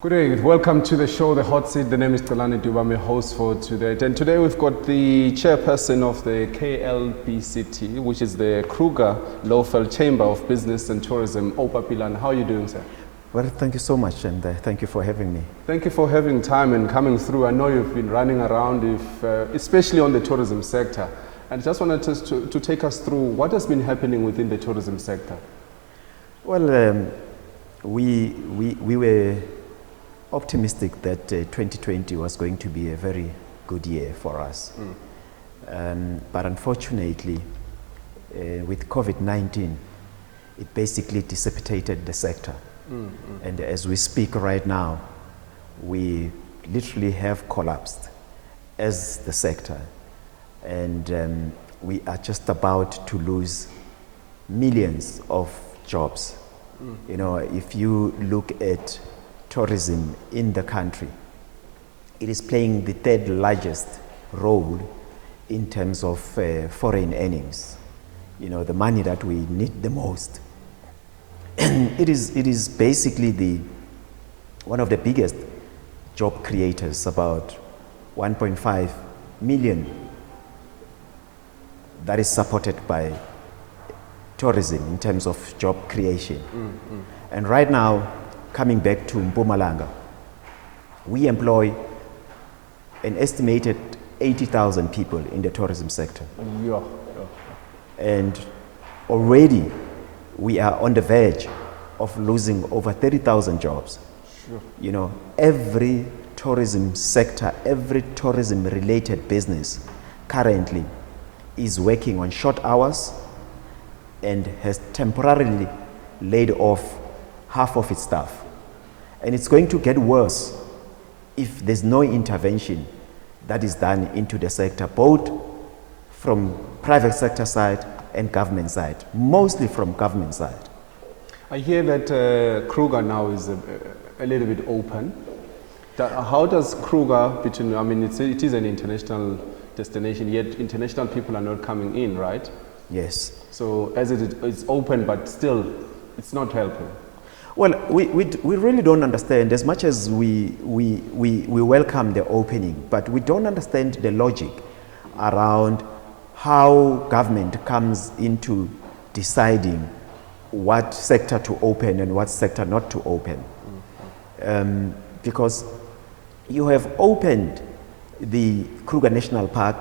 Good day, welcome to the show, The Hot Seat. The name is Pilane. I'm your host for today. And today we've got the chairperson of the KLBCT, which is the Kruger Lowveld Chamber of Business and Tourism, Oupa Pilane. How are you doing, sir? Well, thank you so much, and thank you for having me. Thank you for having time and coming through. I know you've been running around, especially on the tourism sector. And I just wanted to take us through what has been happening within the tourism sector. Well, we were optimistic that 2020 was going to be a very good year for us. But unfortunately, with COVID-19, it basically dissipated the sector. And as we speak right now, we literally have collapsed as the sector. And we are just about to lose millions of jobs. You know, if you look at tourism in the country, it is playing the third largest role in terms of foreign earnings. You know, the money that we need the most. And it is basically one of the biggest job creators, about 1.5 million that is supported by tourism in terms of job creation. And right now, coming back to Mpumalanga, we employ an estimated 80,000 people in the tourism sector. And already we are on the verge of losing over 30,000 jobs. You know, every tourism sector, every tourism related business currently is working on short hours and has temporarily laid off half of its staff. And it's going to get worse if there's no intervention that is done into the sector, both from private sector side and government side, mostly from government side. I hear that Kruger now is a little bit open. How does Kruger, I mean, it is an international destination, yet international people are not coming in, right? Yes. So as it's open, but still, it's not helping. Well, we really don't understand, as much as we welcome the opening, but we don't understand the logic around how government comes into deciding what sector to open and what sector not to open. Because you have opened the Kruger National Park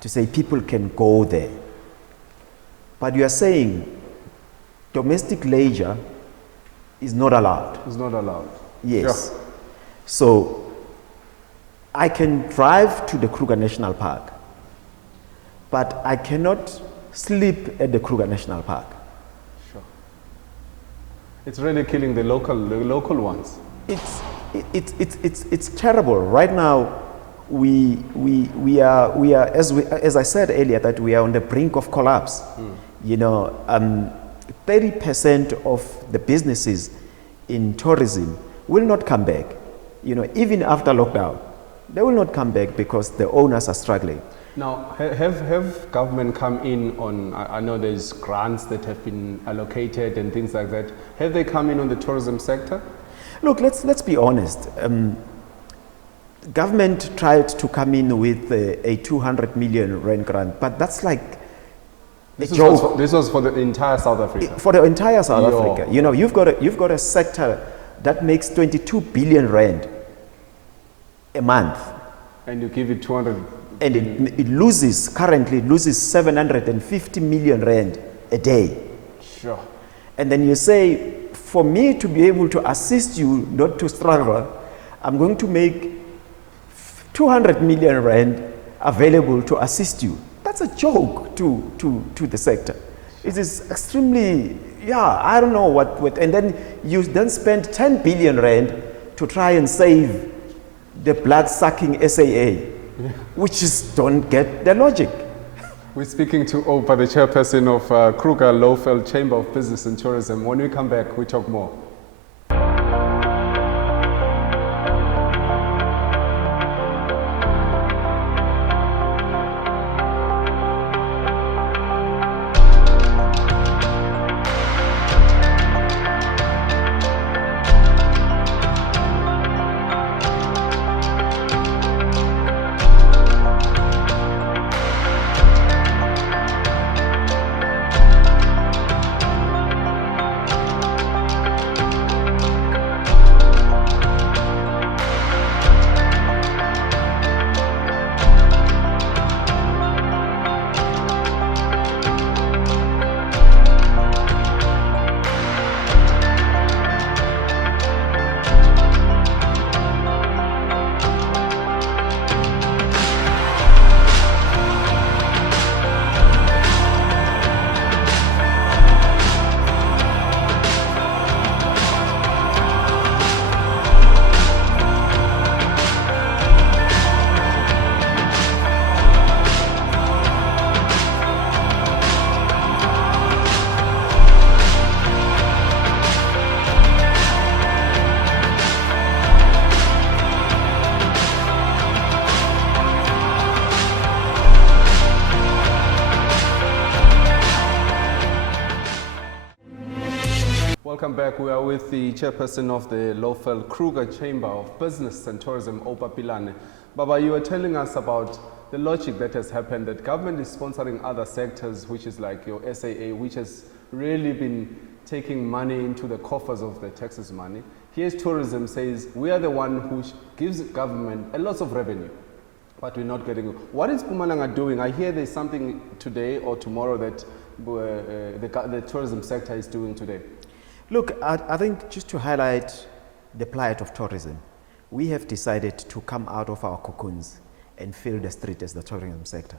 to say people can go there. But you are saying domestic leisure is not allowed. It's not allowed. Yes. Yeah. So I can drive to the Kruger National Park, but I cannot sleep at the Kruger National Park. Sure. It's really killing the local ones. It's terrible. Right now, we are as I said earlier, that we are on the brink of collapse. You know, 30% of the businesses in tourism will not come back. You know, even after lockdown, they will not come back because the owners are struggling. Now, have government come in on, I know there's grants that have been allocated and things like that. Have they come in on the tourism sector? Look, let's be honest. Government tried to come in with a 200 million rand grant, but that's like this was for the entire South Africa. For the entire South Africa. You know, you've got a sector that makes 22 billion rand a month. And you give it 200. And it currently loses 750 million rand a day. Sure. And then you say, for me to be able to assist you not to struggle, I'm going to make 200 million rand available to assist you. That's a joke to the sector. It is extremely, I don't know what, and then you then spend 10 billion rand to try and save the blood-sucking SAA, which is, don't get the logic. We're speaking to Oupa, the chairperson of Kruger Lowveld Chamber of Business and Tourism. When we come back, we talk more. Welcome back. We are with the chairperson of the Lowveld Kruger Chamber of Business and Tourism, Oupa Pilane. Baba, you were telling us about the logic that has happened, that government is sponsoring other sectors, which is like your SAA, which has really been taking money into the coffers of the taxes money. Here's tourism says, we are the one who gives government a lot of revenue, but we're not getting it. What is Mpumalanga doing? I hear there's something today or tomorrow that the tourism sector is doing today. Look, I think just to highlight the plight of tourism, we have decided to come out of our cocoons and fill the street as the tourism sector.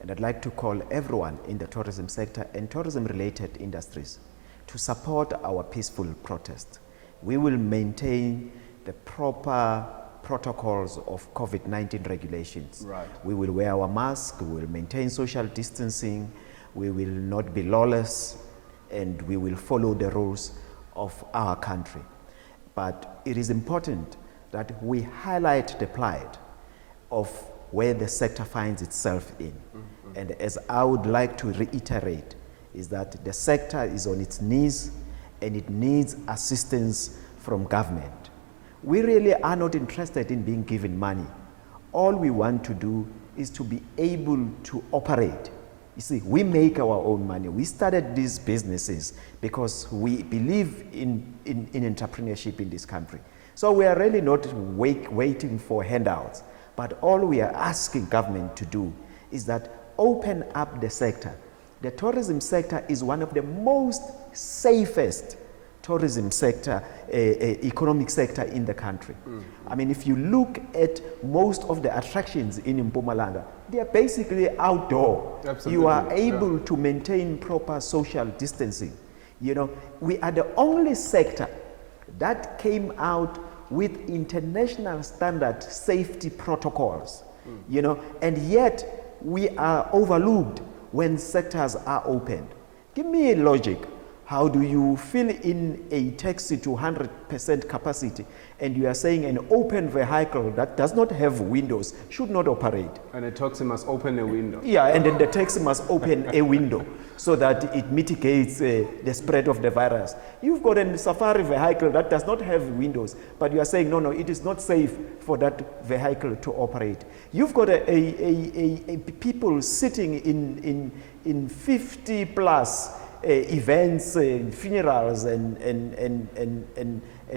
And I'd like to call everyone in the tourism sector and tourism-related industries to support our peaceful protest. We will maintain the proper protocols of COVID-19 regulations. Right. We will wear our mask, we will maintain social distancing, we will not be lawless, and we will follow the rules of our country. But it is important that we highlight the plight of where the sector finds itself in. Mm-hmm. And as I would like to reiterate, is that the sector is on its knees and it needs assistance from government. We really are not interested in being given money. All we want to do is to be able to operate. You see, we make our own money. We started these businesses because we believe in entrepreneurship in this country. So we are really not waiting for handouts. But all we are asking government to do is that open up the sector. The tourism sector is one of the most safest tourism sector, economic sector in the country. Mm-hmm. I mean, if you look at most of the attractions in Mpumalanga, they are basically outdoor. Absolutely. You are able to maintain proper social distancing. You know, we are the only sector that came out with international standard safety protocols, you know, and yet we are overlooked when sectors are opened. Give me a logic. How do you fill in a taxi to 100% capacity and you are saying an open vehicle that does not have windows should not operate? And a taxi must open a window. Yeah, and then the taxi must open a window so that it mitigates the spread of the virus. You've got a safari vehicle that does not have windows, but you are saying, no, it is not safe for that vehicle to operate. You've got a people sitting in 50 plus events, funerals, and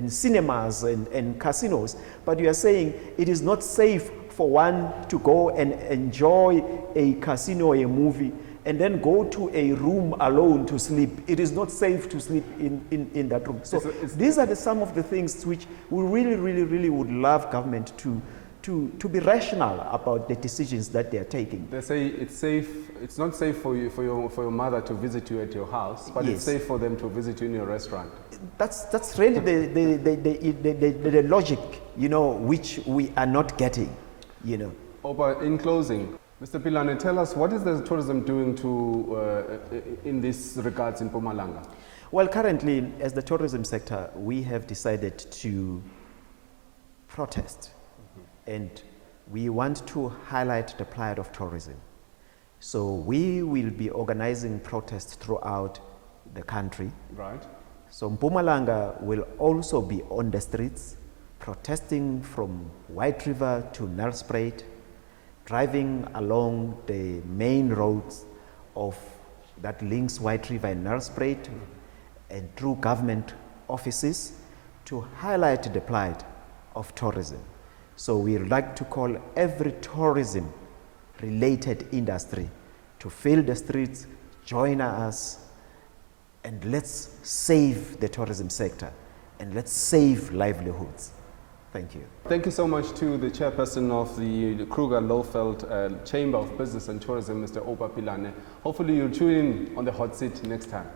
cinemas and casinos, but you are saying it is not safe for one to go and enjoy a casino or a movie and then go to a room alone to sleep. It is not safe to sleep in that room. So these are some of the things which we really would love government to be rational about the decisions that they are taking. They say it's safe. It's not safe for your mother to visit you at your house, but yes, it's safe for them to visit you in your restaurant. That's really the logic, you know, which we are not getting, you know. Oupa, in closing, Mr. Pilane, tell us what is the tourism doing in this regards in Mpumalanga? Well, currently, as the tourism sector, we have decided to protest. And we want to highlight the plight of tourism. So we will be organizing protests throughout the country. Right. So Mpumalanga will also be on the streets, protesting from White River to Nelspruit, driving along the main roads of that links White River and Nelspruit, and through government offices to highlight the plight of tourism. So we would like to call every tourism-related industry to fill the streets, join us, and let's save the tourism sector, and let's save livelihoods. Thank you. Thank you so much to the chairperson of the Kruger Lowveld Chamber of Business and Tourism, Mr. Oupa Pilane. Hopefully you'll tune in on the hot seat next time.